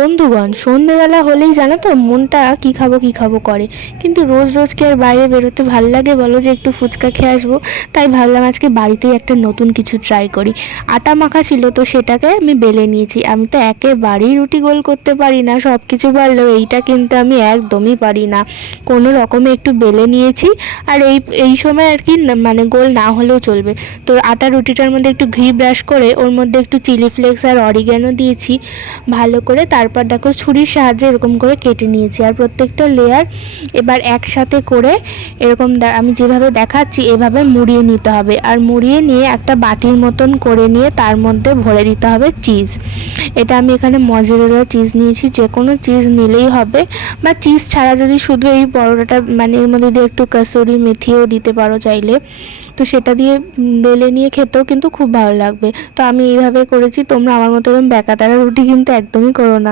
বন্ধুগণ, সন্ধেবেলা হলেই জানো তো মনটা কি খাবো কি খাবো করে। কিন্তু রোজ রোজ কি আর বাইরে বেরোতে ভাল লাগে বলো? যে একটু ফুচকা খেয়ে আসবো। তাই ভাবলাম আজকে বাড়িতেই একটা নতুন কিছু ট্রাই করি। আটা মাখা ছিল, তো সেটাকে আমি বেলে নিয়েছি। আমি তো একেবারেই রুটি গোল করতে পারি না, সব কিছু পারলেও এইটা কিন্তু আমি একদমই পারি না। কোনো রকমে একটু বেলে নিয়েছি। আর এই এই সময় আর কি মানে গোল না হলেও চলবে। তো আটা রুটিটার মধ্যে একটু ঘি ব্রাশ করে ওর মধ্যে একটু চিলি ফ্লেক্স আর অরিগ্যানো দিয়েছি ভালো করে। তারপর দেখো ছুরির সাহায্যে এরকম করে কেটে নিয়েছি। আর প্রত্যেকটা লেয়ার এবার একসাথে করে এরকম আমি যেভাবে দেখাচ্ছি এভাবে মুড়িয়ে নিতে হবে। আর মুড়িয়ে নিয়ে একটা বাটির মতন করে নিয়ে তার মধ্যে ভরে দিতে হবে চিজ। এটা আমি এখানে মজেরেলা চিজ নিয়েছি, যে কোনো চিজ নিলেই হবে। বা চিজ ছাড়া যদি শুধু এই পরোটাটা মানে এর মধ্যে দিয়ে একটু কাসুরি মেথিও দিতে পারো চাইলে, তো সেটা দিয়ে বেলে নিয়ে খেতেও কিন্তু খুব ভালো লাগবে। তো আমি এইভাবে করেছি। তোমরা আমার মতো এরকম বেকাতারা রুটি কিন্তু একদমই করো না।